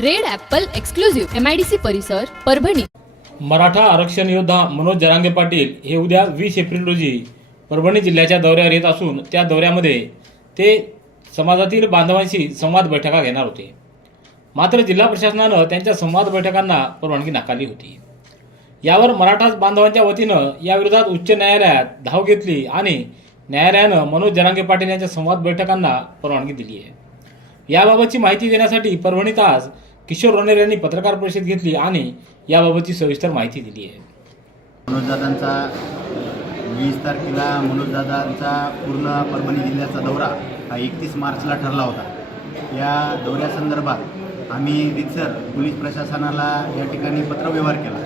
Red apple exclusive MIDC परिसर परभणी. मराठा आरक्षण योद्धा मनोज जरांगे पाटील हे उद्या वीस एप्रिल रोजी परभणी जिल्ह्याच्या दौऱ्यावर येत असून त्या दौऱ्यामध्ये ते समाजातील बांधवांशी संवाद बैठका घेणार होते. मात्र जिल्हा प्रशासनानं त्यांच्या संवाद बैठकांना परवानगी नाकारली होती. यावर मराठा बांधवांच्या वतीनं याविरोधात उच्च न्यायालयात धाव घेतली आणि न्यायालयानं मनोज जरांगे पाटील यांच्या संवाद बैठकांना परवानगी दिली आहे. याबाबतची माहिती देण्यासाठी परभणीत आज किशोर रोनेर यांनी पत्रकार परिषद घेतली आणि याबाबतची सविस्तर माहिती दिली आहे. मनोजदादांचा वीस तारखेला मनोजदादांचा पूर्ण परभणी जिल्ह्याचा दौरा हा एकतीस मार्चला ठरला होता. या दौऱ्यासंदर्भात आम्ही रितसर पोलीस प्रशासनाला या ठिकाणी पत्रव्यवहार केला.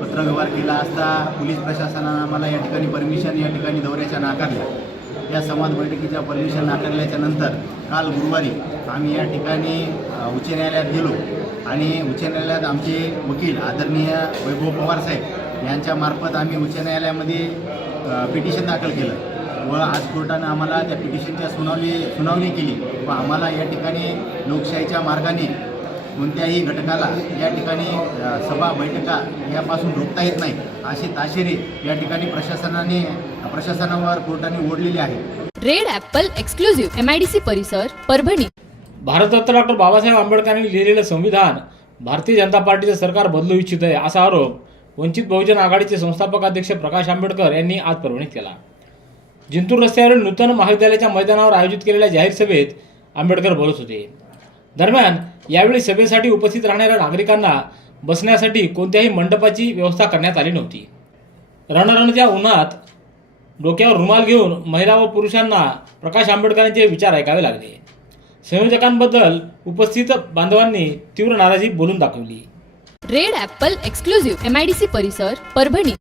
पत्रव्यवहार केला असता पोलीस प्रशासनानं आम्हाला या ठिकाणी परमिशन या ठिकाणी दौऱ्याच्या नाकारल्या. या संवाद बैठकीच्या परमिशन नाकारल्याच्या नंतर काल गुरुवारी आम्ही या ठिकाणी उच्च न्यायालयात गेलो. आणि उच्च न्यायालयात आमचे वकील आदरणीय वैभव पवार साहेब यांच्यामार्फत आम्ही उच्च न्यायालयामध्ये पिटिशन दाखल केलं. व आज कोर्टानं आम्हाला त्या पिटिशनच्या सुनावणी सुनावणी केली व आम्हाला या ठिकाणी लोकशाहीच्या मार्गाने कोणत्याही घटकाला या ठिकाणी सभा बैठका यापासून रोखता येत नाही अशी ताशेरे या ठिकाणी प्रशासनाने प्रशासनावर कोर्टाने ओढलेली आहे. रेड ॲपल एक्सक्लुझिव्ह एमआयडीसी परिसर परभणी. भारतरत्न डॉक्टर बाबासाहेब आंबेडकरांनी लिहिलेलं संविधान भारतीय जनता पार्टीचं सरकार बदलू इच्छित आहे असा आरोप वंचित बहुजन आघाडीचे संस्थापक अध्यक्ष प्रकाश आंबेडकर यांनी आज परभणीत केला. जिंतूर रस्त्यावरील नूतन महाविद्यालयाच्या मैदानावर आयोजित केलेल्या जाहीर सभेत आंबेडकर बोलत होते. दरम्यान यावेळी सभेसाठी उपस्थित राहणाऱ्या नागरिकांना बसण्यासाठी कोणत्याही मंडपाची व्यवस्था करण्यात आली नव्हती. रणरणच्या उन्हात डोक्यावर रुमाल घेऊन महिला व पुरुषांना प्रकाश आंबेडकरांचे विचार ऐकावे लागले. संयोजकांबद्दल उपस्थित बांधवांनी तीव्र नाराजी बोलून दाखवली. रेड ॲपल एक्सक्लुझिव्ह एमआयडीसी परिसर परभणी.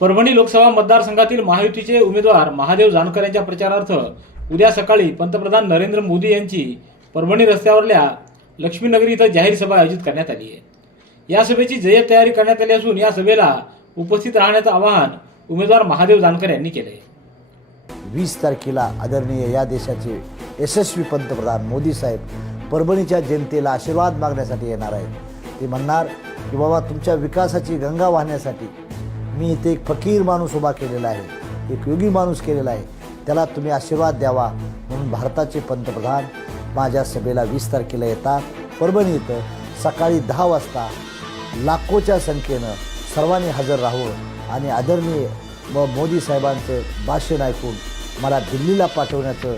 परभणी लोकसभा मतदारसंघातील महायुतीचे उमेदवार महादेव जानकर यांच्या प्रचारार्थ उद्या सकाळी पंतप्रधान नरेंद्र मोदी यांची परभणी रस्त्यावरल्या लक्ष्मीनगरी इथं जाहीर सभा आयोजित करण्यात आली आहे. या सभेची जय्यत तयारी करण्यात आली असून या सभेला उपस्थित राहण्याचं आवाहन उमेदवार महादेव जानकर यांनी केले. वीस तारखेला आदरणीय या देशाचे यशस्वी पंतप्रधान मोदी साहेब परभणीच्या जनतेला आशीर्वाद मागण्यासाठी येणार आहेत. ते म्हणणार की बाबा तुमच्या विकासाची गंगा वाहण्यासाठी मी इथे एक फकीर माणूस उभा केलेला आहे एक योगी माणूस केलेला आहे. त्याला तुम्ही आशीर्वाद द्यावा म्हणून भारताचे पंतप्रधान माझ्या सभेला वीस तारखेला येतात. परभणी इथं सकाळी दहा वाजता लाखोच्या संख्येनं सर्वांनी हजर राहून आणि आदरणीय व मोदी साहेबांचं भाषण ऐकून मला दिल्लीला पाठवण्याचं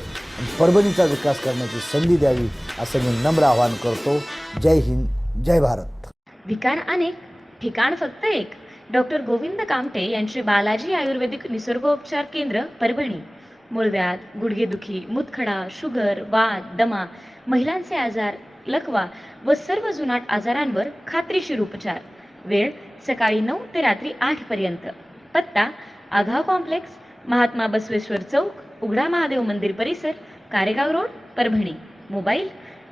परभणीचा विकास करण्याची संधी द्यावी असं मी नम्र आवाहन करतो. जय हिंद जय भारत. विकार अनेक ठिकाण फक्त एक. डॉक्टर गोविंद कामटे यांचे बालाजी आयुर्वेदिक निसर्गोपचार केंद्र परभणी. मूळव्याध गुडघेदुखी मुतखडा शुगर वात दमा महिलांचे आजार लकवा व सर्व जुनाट आजारांवर खात्रीशीर उपचार. वेळ सकाळी नऊ ते रात्री आठ पर्यंत. पत्ता आघाव कॉम्प्लेक्स महात्मा बसवेश्वर चौक उघडा महादेव मंदिर परिसर Karegaon road Parbhani. Mobile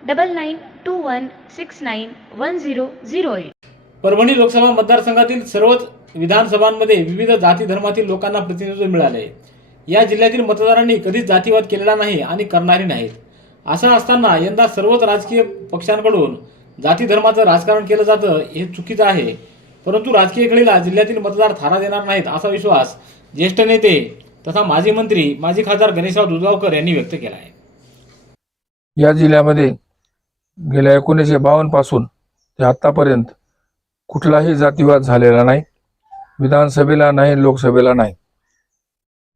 double nine two one six nine one zero zero eight. Parbhani Lok Sabha मतदारसंघातील सर्वच विधानसभांमध्ये विविध जाती धर्मातील लोकांना प्रतिनिधित्व मिळाले. या जिल्ह्यातील मतदारांनी कधीच जातीवाद केलेला नाही आणि करणारी नाहीत. असं असताना यंदा सर्वच राजकीय पक्षांकडून जाती धर्माचं राजकारण केलं जातं हे चुकीचं आहे. परंतु राजकीय खेळीला जिल्ह्यातील मतदार थारा देणार नाहीत असा विश्वास ज्येष्ठ नेते तथा माजी मंत्री माजी खासदार गणेशराव दुधगावकर यांनी व्यक्त केला आहे. या जिल्ह्यामध्ये गेल्या एकोणीसशे बावन्नपासून ते आतापर्यंत कुठलाही जातीवाद झालेला नाही विधानसभेला नाही लोकसभेला नाही.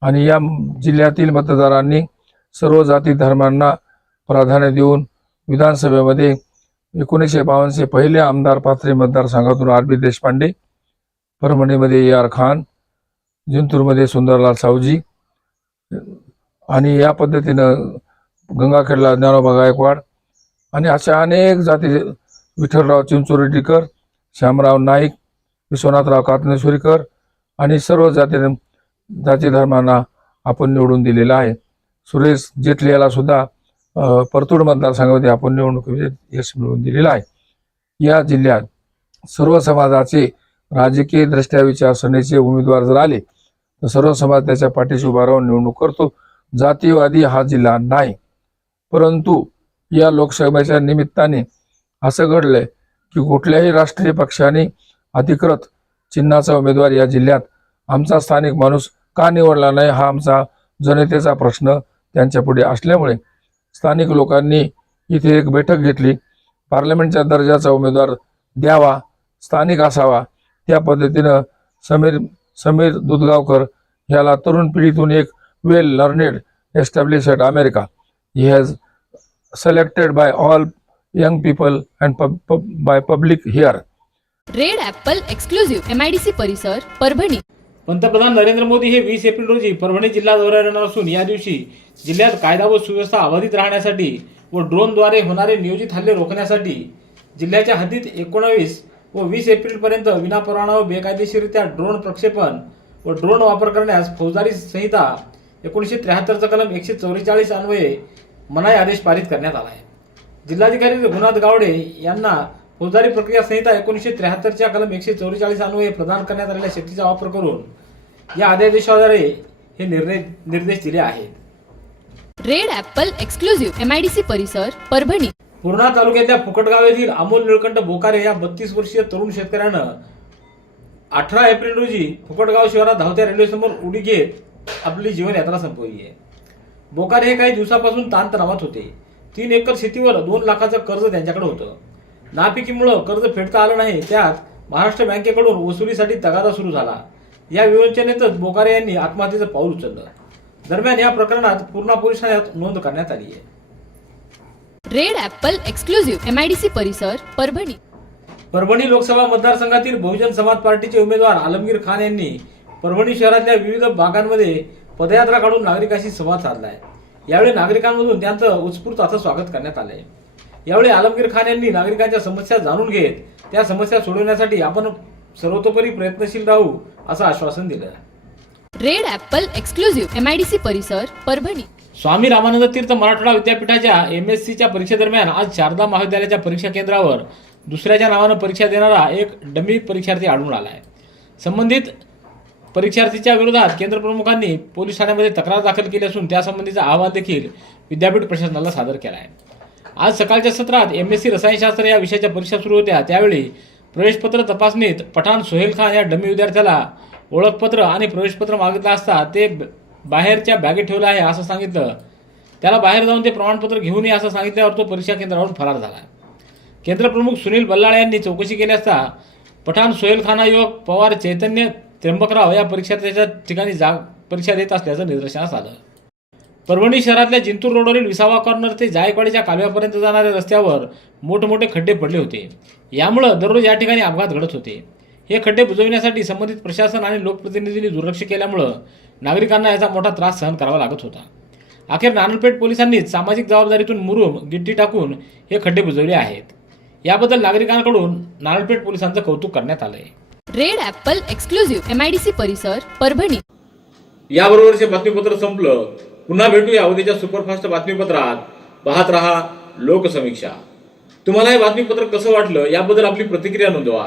आणि या जिल्ह्यातील मतदारांनी सर्व जाती धर्मांना प्राधान्य देऊन विधानसभेमध्ये एकोणीसशे बावन्नचे पहिले आमदार पाथरे मतदारसंघातून आर बी देशपांडे परभणीमध्ये ए आर खान जिंतूरमध्ये सुंदरलाल सावजी आणि या पद्धतीनं गंगाखेडला ज्ञानोबा गायकवाड आणि अशा अनेक जाती विठ्ठलराव चिंचोरेड्डीकर श्यामराव नाईक विश्वनाथराव कातनेश्वरीकर आणि सर्व जाती जाती धर्मांना आपण निवडून दिलेलं आहे. सुरेश जेटली याला सुद्धा परतूड मतदारसंघामध्ये आपण निवडणुकीमध्ये यश मिळवून दिलेलं आहे. या जिल्ह्यात सर्व समाजाचे राजकीय दृष्ट्या विचारसरणीचे उमेदवार जर आले तर सर्व समाज त्याच्या पाठीशी उभा राहून निवडणूक करतो. जातीवादी हा जिल्हा नाही. परंतु या लोकसभेच्या निमित्ताने असं घडलंय की कुठल्याही राष्ट्रीय पक्षाने अधिकृत चिन्हाचा उमेदवार या जिल्ह्यात आमचा स्थानिक माणूस का निवडला नाही हा आमचा जनतेचा प्रश्न त्यांच्या पुढे असल्यामुळे स्थानिक लोकांनी इथे एक बैठक घेतली. पार्लमेंटच्या दर्जाचा उमेदवार द्यावा स्थानिक असावा. त्या पद्धतीनं समीर समीर दुधगावकर ह्याला तरुण पिढीतून एक well learned establish at America he has selected by all young people and pub- pub- by public here. Red apple exclusive M I D C परिसर परभणी. पंतप्रधान नरेंद्र मोदी हे वीस एप्रिल रोजी परभणी जिल्हा दौऱ्यावर येणार असून या दिवशी जिल्ह्यात कायदा व सुव्यवस्था अबाधित राहण्यासाठी व ड्रोनद्वारे होणारे नियोजित हल्ले रोखण्यासाठी जिल्ह्याच्या हद्दीत एकोणावीस व वीस एप्रिलपर्यंत विनापरवाना व बेकायदेशीररित्या ड्रोन प्रक्षेपण व ड्रोन वापर करण्यास फौजदारी संहिता एकोणीसशे त्र्याहत्तरचा कलम एकशे चौवेचाळीस अन्वये मनाई आदेश पारित करण्यात आला आहे. जिल्हाधिकारी रघुनाथ गावडे यांना फौजदारी प्रक्रिया संहिता एकोणीसशे त्र्याहत्तरच्या कलम एकशे चौवेचाळीस अन्वये प्रदान करण्यात आलेल्या शक्तीचा वापर करून या अध्यादेशाद्वारे हे निर्णय निर्देश दिले आहेत. Red apple exclusive M I D C परिसर परभणी. पूर्णा तालुक्यातल्या फुकटगाव येथील अमोल निळकंठ बोकारे या बत्तीस वर्षीय तरुण शेतकऱ्यानं अठरा एप्रिल रोजी फुकटगाव शहरात धावत्या रेल्वेसमोर उडी घेत आपली जीवनयात्रा संपवली आहे. बोकारे हे काही दिवसापासून ताणतणावात होते. तीन एकर शेतीवर दोन लाखाचं कर्ज त्यांच्याकडे होतं. नापिकीमुळं कर्ज फेडता आलं नाही त्यात महाराष्ट्र बँकेकडून वसुलीसाठी तगादा सुरू झाला. या विवंचनेतच बोकारे यांनी आत्महत्येचं पाऊल उचललं. दरम्यान या प्रकरणात पूर्णा पोलीस ठाण्यात नोंद करण्यात आली आहे. Red apple exclusive M I D C परिसर परभणी. परभणी लोकसभा मतदारसंघातील बहुजन समाज पार्टीचे उमेदवार आलमगीर खान यांनी परभणी शहरातल्या विविध भागांमध्ये पदयात्रा काढून नागरिकांशी संवाद साधलाय यावेळी नागरिकांमधून त्यांचं उत्स्फूर्त असं स्वागत करण्यात आलंय. यावेळी आलमगीर खान यांनी नागरिकांच्या समस्या जाणून घेत त्या समस्या सोडवण्यासाठी आपण सर्वतोपरी प्रयत्नशील राहू असं आश्वासन दिलं. Red apple exclusive M I D C परिसर परभणी. स्वामी रामानंद तीर्थ मराठवाडा विद्यापीठाच्या एम एस सीच्या परीक्षेदरम्यान आज शारदा महाविद्यालयाच्या परीक्षा केंद्रावर दुसऱ्याच्या नावानं परीक्षा देणारा एक डमी परीक्षार्थी आढळून आला आहे संबंधित परीक्षार्थीच्या विरोधात केंद्र प्रमुखांनी पोलीस ठाण्यामध्ये तक्रार दाखल केली असून त्यासंबंधीचा अहवाल देखील विद्यापीठ प्रशासनाला सादर केला आहे आज सकाळच्या सत्रात एम एस सी रसायनशास्त्र या विषयाच्या परीक्षा सुरू होत्या. त्यावेळी प्रवेशपत्र तपासणीत पठाण सोहेल खान या डमी विद्यार्थ्याला ओळखपत्र आणि प्रवेशपत्र मागितलं असता ते ब- बाहेरच्या बॅगेत ठेवलं आहे असं सांगितलं. त्याला बाहेर जाऊन ते प्रमाणपत्र घेऊन ये असं सांगितल्यावर तो परीक्षा केंद्रावरून फरार झाला. केंद्रप्रमुख सुनील बल्लाळ यांनी चौकशी केली असता पठाण सोहेल खाना युवक पवार चैतन्य त्र्यंबकराव या परीक्षार्थ्याच्या ठिकाणी जा परीक्षा देत असल्याचं निदर्शनास आलं. परभणी शहरातल्या जिंतूर रोडवरील विसावा कॉर्नर ते जायकवाडीच्या कालव्यापर्यंत जाणाऱ्या रस्त्यावर मोठमोठे खड्डे पडले होते. यामुळं दररोज या ठिकाणी अपघात घडत होते. हे खड्डे बुजवण्यासाठी संबंधित प्रशासन आणि लोकप्रतिनिधींनी दुर्लक्ष केल्यामुळं नागरिकांना याचा मोठा त्रास सहन करावा लागत होता. अखेर नानलपेठ पोलिसांनीच सामाजिक जबाबदारीतून मुरुम गिट्टी टाकून हे खड्डे बुजवले आहेत. याबद्दल नागरिकांकडून नानलपेठ पोलिसांचं कौतुक करण्यात आलंय. Red apple exclusive M I D C परिसर परभणी. याबरोबरचे बातमीपत्र संपलं. पुन्हा भेटूया उद्याच्या सुपरफास्ट बातमीपत्रात. पाहत रहा लोकसमीक्षा. तुम्हाला हे बातमीपत्र कसं वाटलं याबद्दल आपली प्रतिक्रिया नोंदवा.